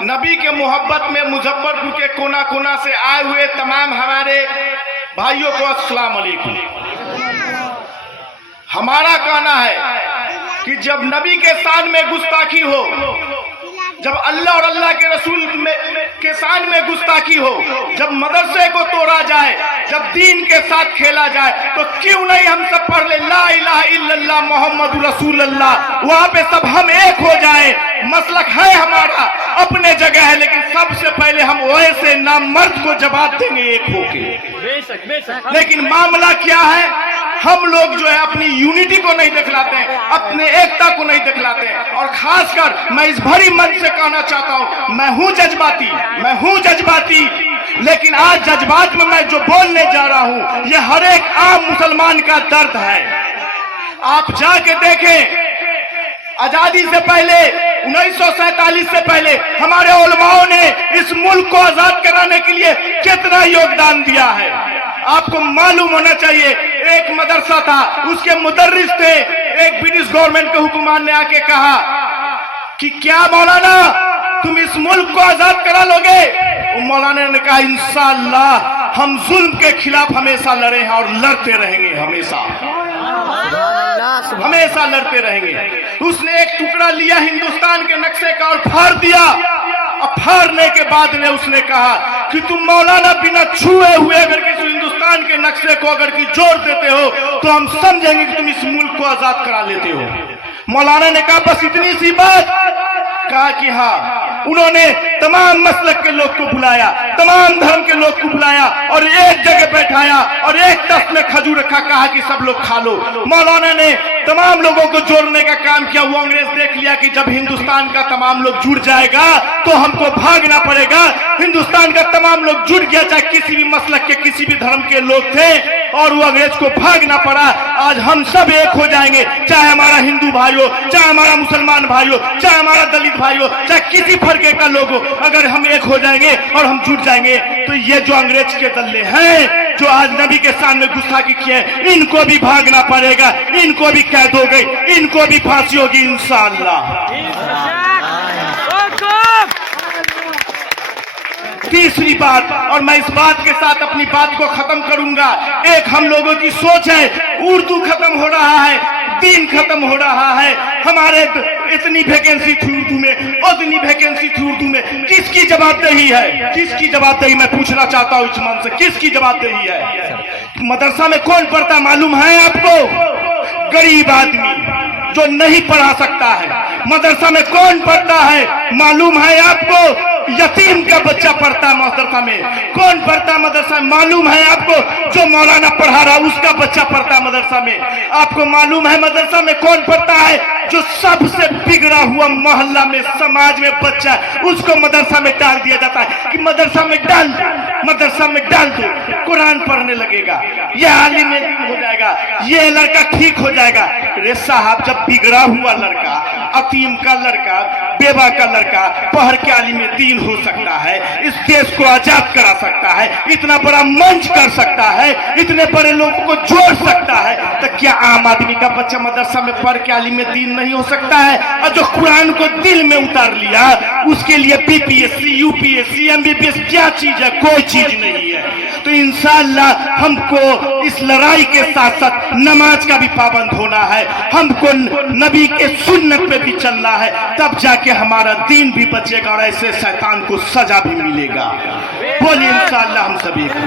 नबी के मोहब्बत में मुजफ्फरपुर के कोना कोना से आए हुए तमाम हमारे भाइयों को अस्सलाम वालेकुम। हमारा कहना है कि जब नबी के शान में गुस्ताखी हो, जब अल्लाह और अल्लाह के रसूल के शान में गुस्ताखी हो, जब मदरसे को तोड़ा जाए, जब दीन के साथ खेला जाए, तो क्यों नहीं हम सब पढ़ ले ला इलाहा इल्लल्लाह मोहम्मद रसूलुल्लाह। वहां पे सब हम एक हो जाए। मसलक है हमारा अपने जगह है, लेकिन सबसे पहले हम वैसे नामर्द को जवाब देंगे एक होके। लेकिन मामला क्या है, हम लोग जो है अपनी यूनिटी को नहीं दिखलाते हैं, अपने एकता को नहीं दिखलाते हैं। और खासकर मैं इस भरी मन से कहना चाहता हूं, मैं हूं जज्बाती, लेकिन आज जज्बात में मैं जो बोलने जा रहा हूं, ये हर एक आम मुसलमान का दर्द है। आप जाके देखें, आजादी से पहले 1947 से पहले हमारे उलमाओं ने इस मुल्क को आजाद कराने के लिए कितना योगदान दिया है। आपको मालूम होना चाहिए, एक मदरसा था, उसके मुदर्रिस थे। एक ब्रिटिश गवर्नमेंट के हुक्मरान ने आके कहा कि क्या मौलाना तुम इस मुल्क को आजाद करा लोगे? मौलाना ने कहा इंशाअल्लाह हम जुल्म के खिलाफ हमेशा लड़े हैं और लड़ते रहेंगे, हमेशा लड़ते रहेंगे। उसने एक टुकड़ा लिया हिंदुस्तान के नक्शे का और फाड़ दिया। अब फाड़ने के बाद ने उसने कहा कि तुम मौलाना बिना छुए हुए अगर किसी हिंदुस्तान के नक्शे को अगर की जोड़ देते हो तो हम समझेंगे कि तुम इस मुल्क को आजाद करा लेते हो। मौलाना ने कहा बस इतनी सी बात? कहा कि हाँ। उन्होंने तमाम मसलक के लोग को बुलाया, तमाम धर्म के लोग को बुलाया और एक जगह बैठाया और एक तख्त में खजूर रखा, कहा कि सब लोग खा लो। मौलाना ने तमाम लोगों को जोड़ने का काम किया। वो अंग्रेज देख लिया कि जब हिंदुस्तान का तमाम लोग जुड़ जाएगा तो हमको भागना पड़ेगा। हिंदुस्तान का तमाम लोग जुड़ गया, चाहे किसी भी मसलक के किसी भी धर्म के लोग थे, और वो अंग्रेज को भागना पड़ा। आज हम सब एक हो जाएंगे, चाहे हमारा हिंदू भाई हो, चाहे हमारा मुसलमान भाई हो, चाहे हमारा दलित भाई हो, चाहे किसी फरके का लोग हो, अगर हम एक हो जाएंगे और हम जुट जाएंगे तो ये जो अंग्रेज के दल्ले हैं जो आज नबी के सामने गुस्ताखी किए, इनको भी भागना पड़ेगा, इनको भी कैद हो गई, इनको भी फांसी होगी इंशाअल्लाह। तीसरी बात, और मैं इस बात के साथ अपनी बात को खत्म करूंगा, एक हम लोगों की सोच है, उर्दू खत्म हो रहा है, दीन खत्म हो रहा है, हमारे इतनी वैकेंसी थी उर्दू में, उतनी वैकेंसी थी उर्दू में, किसकी जवाबदेही है? किसकी जवाबदेही मैं पूछना चाहता हूँ इस मन से, किसकी जवाबदेही है? मदरसा में कौन पढ़ता मालूम है आपको? गरीब आदमी जो नहीं पढ़ा सकता है। मदरसा में कौन पढ़ता है मालूम है आपको? यतीम का बच्चा पढ़ता है मदरसा में। कौन पढ़ता है मदरसा में मालूम है आपको? जो मौलाना पढ़ा रहा उसका बच्चा पढ़ता है मदरसा में। आपको मालूम है मदरसा में कौन पढ़ता है? जो सबसे बिगड़ा हुआ मोहल्ला में समाज में बच्चा है, उसको मदरसा में डाल दिया जाता है कि मदरसा में डाल दो, मदरसा में डाल दो, कुरान पढ़ने लगेगा, यह आलिम हो जाएगा, ये लड़का ठीक हो जाएगा। रे साहब, जब बिगड़ा हुआ लड़का, अतीम का लड़का, बेवा का लड़का पढ़ के आलिम दीन हो सकता है, इस देश को आजाद करा सकता है, इतना बड़ा मंच कर सकता है, इतने बड़े लोगों को जोड़ सकता है, तो क्या आम आदमी का बच्चा मदरसा में पढ़ के आलिम दीन नहीं हो सकता है? और जो कुरान को दिल में उतार लिया उसके लिए बीपीएससी, यूपीएससी, एमबीबीएस क्या चीज है? कोई चीज नहीं है। तो इंशाअल्लाह हमको इस लड़ाई के साथ साथ नमाज का भी पाबंद होना है, हमको नबी के सुन्नत पे भी चलना है, तब जाके हमारा दीन भी बचेगा और ऐसे शैतान को सजा भी मिलेगा। बोलिए इंशाअल्लाह हम सभी को।